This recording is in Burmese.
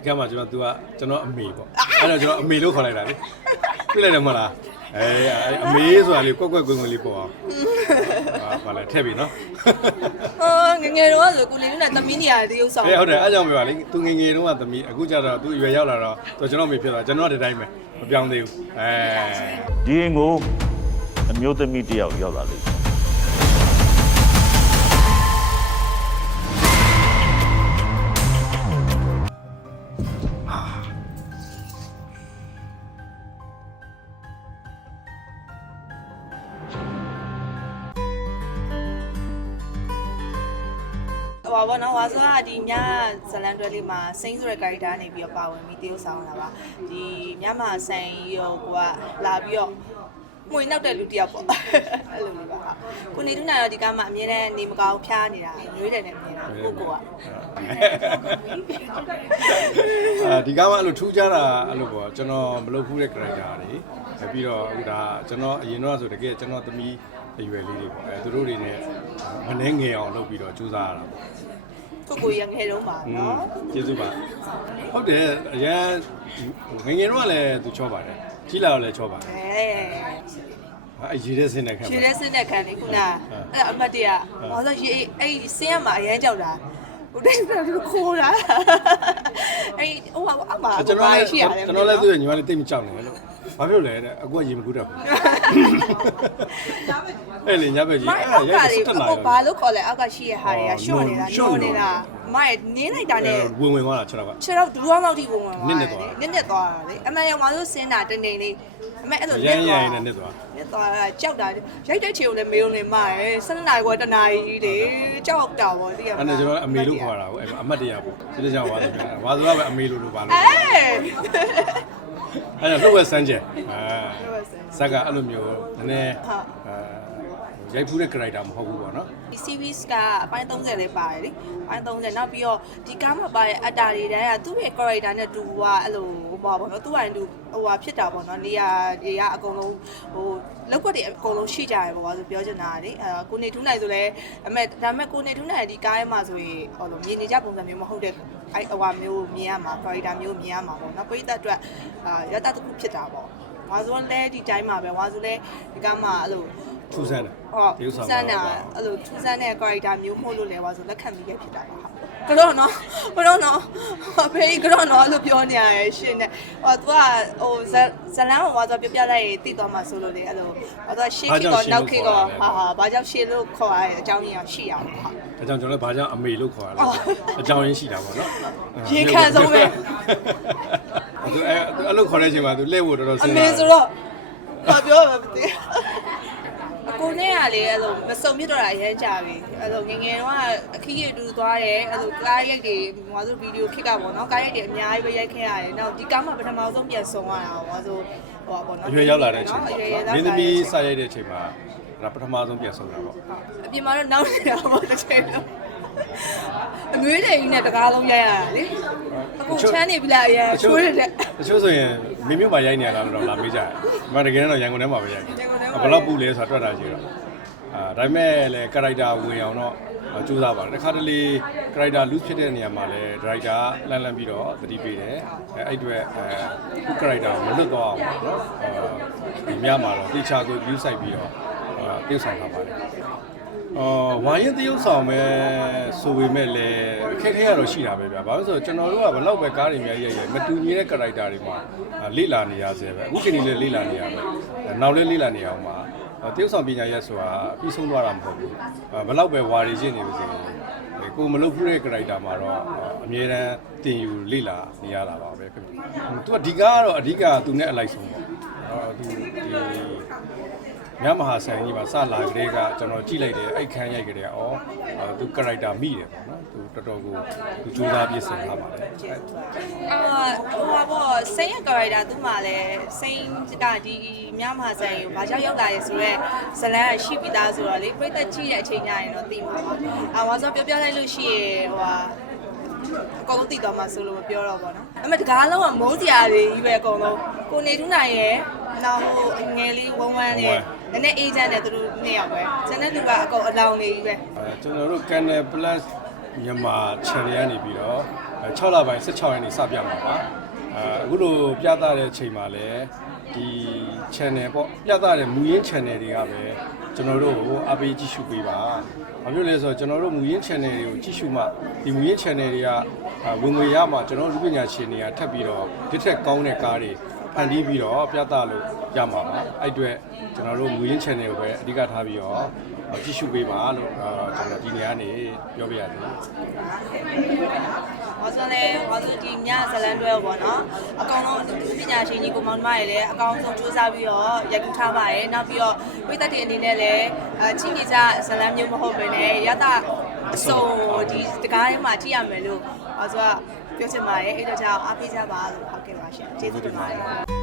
ဒီကမှာကျွန်တော် तू ကကျွန်တော်အမေပေါ့အဲ့တော့ကျွန်တော်အမေလို့ခေါ်လိုက်တာလေပြလိုက်တယ်မဟုတ်လားအဲအဲ့အမေဆိုတာလေကွက်ကွက်ကွင်းကွင်းလေးပေါ့အောင်ဟာပါလေထည့်ပြီနော်အော်ငယ်ငယ်တော့ဆိုကိုလေးနဲ့သမီးနေရာတရုပ်ဆောင်အေးဟုတ်တယ်အဲ့ကြောင့်ပဲပါလေသူငယ်ငယ်တုန်းကသမီးအခုကျတော့သူအရွယ်ရောက်လာတော့သူကျွန်တော်အမေဖြစ်သွားကျွန်တော်ကဒီတိုင်းပဲမပြောင်းသေးဘူးအဲဒီအိမ်ကိုအမျိုးသမီးတစ်ယောက်ရောက်လာလိမ့်မယ် ဟိုပါဘောနော်ဝါဆိုကဒီညဇလန်တွဲလေးမှာစိမ့်ဆိုတဲ့ character နေပြီးတော့ပါဝင်ပြီးတရုပ်ဆောင်တာပါဒီညမှာဆိုင်ရောကိုကလာပြီးတော့မွေနောက်တဲ့လူတစ်ယောက်ပေါ့အဲ့လိုမျိုးပါဟုတ်ကိုနေတူနာရောဒီကမှအမြဲတမ်းနေမကောင်းဖျားနေတာရွေးတယ်နဲ့မြင်တာကိုကိုကအဲဒီကားမှအဲ့လိုထူးခြားတာအဲ့လိုပေါ့ကျွန်တော်မလုပ်ဘူးတဲ့ character တွေအဲပြီးတော့အခုဒါကျွန်တော်အရင်တော့ဆိုတကယ်ကျွန်တော်သမီး အရွယ်လေးတွေပေါ့အဲသူတို့တွေနဲ့မနှဲငယ်အောင်လုပ်ပြီးတော့ကြိုးစားရတာပေါ့ကိုကိုရငယ်တော့ပါอืมနော်ကျေးဇူးပါဟုတ်တယ်အရင်ငယ်ငယ်တော့လည်းသူချောပါတယ်ကြီးလာတော့လည်းချောပါတယ်အဲအရေးတဲ့စင်းတဲ့ခံခြေရဲစင်းတဲ့ခံလေးခုနအဲ့အမတ်တရဘာလို့ရေအဲ့ဒီစင်းရမှာအရန်ကြောက်တာဟိုတိတ်တော့ခိုးတာအဲ့ဟိုအမကျွန်တော်လည်းရှိရတယ်ကျွန်တော်လည်းသူ့ရဲ့ညီမလေးတိတ်မကြောက်နဲ့လို့ဘာဖြစ်လို့လဲတဲ့အခုကရေမကူးတတ်ဘူး အဲ့လေညဘက်ကြီးမအဲ့အောက်ကရိုက်လေစက်နာဟိုရောဘာလို့ခေါ်လဲအောက်ကရှိရဟာတွေကအော်ရှော့နေတာရှော့ရှော့နေနေတာမရဲ့နင်းလိုက်တာနဲ့ဝင်ဝင်သွားတာခြေတော့ကခြေတော့ဒူးအောင်လောက်ထိဝင်ဝင်နစ်နစ်သွားတာနစ်နစ်သွားတာလေအမေရောင်မလို့စင်းတာတင်းတင်းလေးအမေအဲ့လိုရမ်းရမ်းနဲ့နစ်သွားနစ်သွားတာကြောက်တာရိုက်တဲ့ခြေကိုလည်းမေုံနေမှာရယ်၁၂နာရီကတနာရီလေကြောက်တာပေါ့သိရမအဲ့လားဒါကျွန်တော်အမေလို့ခေါ်တာကိုအဲ့အမတ်တရားပေါ့ဒီလိုကြောင့်ဝါတယ်ဝါဆိုတော့ပဲအမေလို့လို့ပါလို့အဲ အဲ့ဒါလှုပ်ဝက်စမ်းချက်အဲလှုပ်ဝက်စမ်းဇက်ကအဲ့လိုမျိုးနည်းနည်းဟုတ်အဲရိုက်ဖူးတဲ့ character မဟုတ်ဘူးပေါ့နော်ဒီ series ကအပိုင်း30လေးပါတယ်လေအပိုင်း30နောက်ပြီးတော့ဒီကားမှာပါတဲ့အတာတွေတန်းကသူ့ရဲ့ character နဲ့တူကအဲ့လိုဟိုပါဘောနော်သူ့ဟာတူဟိုဟာဖြစ်တာပေါ့နော်နေရာနေရာအကုန်လုံးဟိုလောက်ကွက်တွေအကုန်လုံးရှိကြတယ်ပေါ့ဆိုပြောချင်တာလေအဲကိုနေထူးနိုင်ဆိုလဲအမေဒါပေမဲ့ကိုနေထူးနိုင်ဒီကားထဲမှာဆိုရင်ဟိုလိုမြင်နေကြပုံစံမျိုးမဟုတ်တဲ့ အဲ့ဟိုဟာမျိုးမြင်ရမှာ character မျိုးမြင်ရမှာပေါ့နော်ပရိသတ်အတွက်အာရတတစ်ခုဖြစ်တာပေါ့ဝါဆိုလဲဒီတိုင်းမှာပဲဝါဆိုလဲဒီကားမှာအဲ့လိုထူးဆန်းတယ်ဟုတ်တရုပ်ဆောင်စမ်းတာအဲ့လိုထူးဆန်းတဲ့ character မျိုးမဟုတ်လို့လဲပါဆိုလက်ခံပြီးရဖြစ်တာပါဟုတ် ကတော့နော်ကတော့နော်အဖေကတော့နော်လို့ပြောနေရတယ်ရှင်နဲ့ဟိုသူကဟိုဇဇလန်းဟိုဘာဆိုပြပြလိုက်ရင်တည်သွားမှာဆိုလို့လေအဲ့လိုဟိုသူကရှေ့ခေတ်ကနောက်ခေတ်ကဟာဟာဘာကြောင့်ရှေ့လို့ခေါ်ရတဲ့အကြောင်းရင်းရှိအောင်ဟုတ်ဒါကြောင့်ကျွန်တော်လည်းဘာကြောင့်အမေလို့ခေါ်ရလဲအကြောင်းရင်းရှိတာပေါ့နော်ရေခံဆုံးပဲသူအဲအဲ့လိုခေါ်တဲ့အချိန်မှာသူလှည့်ဖို့တော်တော်အစဉ်းစားမေဆိုတော့ဘာပြောမှမသိအ ကိုနဲ့ကလေအဲ့လိုမစုံပြတော့တာအရင်ကြာပြီအဲ့လိုငယ်ငယ်တော့အခီးရတူသွားတယ်အဲ့လိုကားရိုက်တွေဟိုဆိုဗီဒီယိုခစ်ကပေါ့နော်ကားရိုက်တွေအများကြီးပဲရိုက်ခဲ့ရတယ်နောက်ဒီကားမှာပထမဆုံးပြန်ဆုံရတာဟိုဆိုဟိုပေါ့နော်အရွယ်ရောက်လာတဲ့အချိန်အရွယ်ရောက်လာမင်းတဲ့သမီးစရိုက်တဲ့အချိန်မှာဒါပထမဆုံးပြန်ဆုံးတာပေါ့အပြင်မှာတော့နောက်နေတာပေါ့တစ်ချိန်လုံး အငွေးတွေကြီးနဲ့တကားလုံးရိုက်ရတာလေအခုချမ်းနေပြီလားအရင်ချိုးရတဲ့တချို့ဆိုရင်မင်းမျိုးမှာရိုက်နေရလားတော့လာမေးကြတယ်။မတကယ်တော့ရန်ကုန်ထဲမှာပဲရိုက်တယ်ရန်ကုန်ထဲမှာ။ဘယ်တော့ပူလဲဆိုတာတွေ့တာကြည့်တော့အာဒါပေမဲ့လည်း character ဝင်အောင်တော့ကြိုးစားပါတယ်။တစ်ခါတလေ character loose ဖြစ်တဲ့နေရာမှာလည်း director လန့်လန့်ပြီးတော့သတိပေးတယ်။အဲအဲ့အတွေ့အဲခု character ကိုမလွတ်တော့အောင်ပေါ့နော်။အဲဒီညမှာတော့တေချာကို view ဆိုင်ပြီးတော့အာတေးဆောင်ထားပါတယ်။ အော်ဝိုင်းရင်တရုပ်ဆောင်မဲ့ဆိုပေမဲ့လည်းအခက်အခဲကတော့ရှိတာပဲဗျာ။ဘာလို့လဲဆိုတော့ကျွန်တော်တို့ကဘလောက်ပဲကားတွေများရိုက်ရိုက်မတူညီတဲ့ character တွေမှာအာလေ့လာနေရဆဲပဲ။အခုချိန်ကြီးလည်းလေ့လာနေရပဲ။နောက်လည်းလေ့လာနေအောင်ပါ။အာတရုပ်ဆောင်ပညာရက်ဆိုတာပြီးဆုံးသွားတာမဟုတ်ဘူး။အာဘလောက်ပဲဝါရီရှင်းနေပါစေ။အဲကိုမလုပ်ဘူးတဲ့ character မှာတော့အာအမြဲတမ်းတင်ယူလေ့လာနေရတာပါပဲခင်ဗျ။သူကဒီကားကတော့အဓိကသူနဲ့အလိုက်ဆုံးပေါ့။အော်သူဒီ မြမဟာဆိုင်ကြီးမှာစလာကလေးကကျွန်တော်ကြည့်လိုက်တယ်အဲ့ခန်းရိုက်ကလေးကဩအာသူ character မိတယ်ပေါ့နော်သူတော်တော်ကိုသူကြိုးစားပြည့်စုံထားပါတယ်အာဟိုပါပေါ့စိတ်ရ character သူ့မှာလည်းစိတ်ကဒီမြမဟာဆိုင်ကိုဘာကြောင့်ရောက်လာရဲဆိုတော့ဇလန်းကရှိပြီးသားဆိုတော့လေပြိသက်ကြည့်တဲ့အချိန်ကျရင်တော့သိမှာပါအာဝါဆိုပြောပြလိုက်လို့ရှိရဟိုဟာအကုန်လုံးသိသွားမှာဆိုလို့မပြောတော့ပါတော့အမေတကားလုံးကမုန်းစရာတွေကြီးပဲအကုန်လုံးကိုနေထူးနိုင်ရဲ့နောက်ဟိုငယ်လေးဝမ်းဝမ်းနဲ့ နည်းနည်းအေးချမ်းတယ်သူတို့နှစ်ယောက်ပဲဇနက်သူကအကုန်အလောင်းလေးကြီးပဲအဲကျွန်တော်တို့ Canal Plus မြန်မာ channel ကနေပြီးတော့6လပိုင်း16ရက်နေ့စပြမှာပါအဲအခုလိုပြသတဲ့အချိန်မှာလည်းဒီ channel ပေါ့ပြသတဲ့မူရင်း channel တွေကပဲကျွန်တော်တို့ကိုအားပေးကြည့်ရှုပေးပါ။ဘာဖြစ်လဲဆိုတော့ကျွန်တော်တို့မူရင်း channel တွေကိုကြည့်ရှုမှဒီမူရင်း channel တွေကအာဝင်ငွေရမှကျွန်တော်တို့လူပညာရှင်တွေကထပ်ပြီးတော့ဒီထက်ကောင်းတဲ့ကားတွေ ဖန်တီးပြီးတော့ပြသလို့ရမှာပါ။အဲ့အတွက်ကျွန်တော်တို့မူရင်း channel ကိုပဲအဓိကထားပြီးတော့ကြည့်ရှုပေးပါလို့အာကျွန်တော်ဒီနေ့ကနေပြောပြရတယ်။ဟောဆိုလဲဟောဆိုဒီညဇလန်တွဲပေါ့နော်အကောင်လုံးပညာရှင်ကြီးကိုမောင်နှမတွေလည်းအကောင်ဆုံးစူးစမ်းပြီးတော့ရိုက်ကူးထားပါရဲ့နောက်ပြီးတော့ပြည်သက်တွေအနေနဲ့လည်းအချင်းကြီးကြဇလန်မျိုးမဟုတ်ပဲねရတာအစုံဒီတကားထဲမှာကြည့်ရမယ်လို့ဟောဆို ပြောချင်ပါတယ်အဲ့တော့ကြောင့်အားပေးကြပါလို့ဟုတ်ကဲ့ပါရှင်ကျေးဇူးတင်ပါတယ်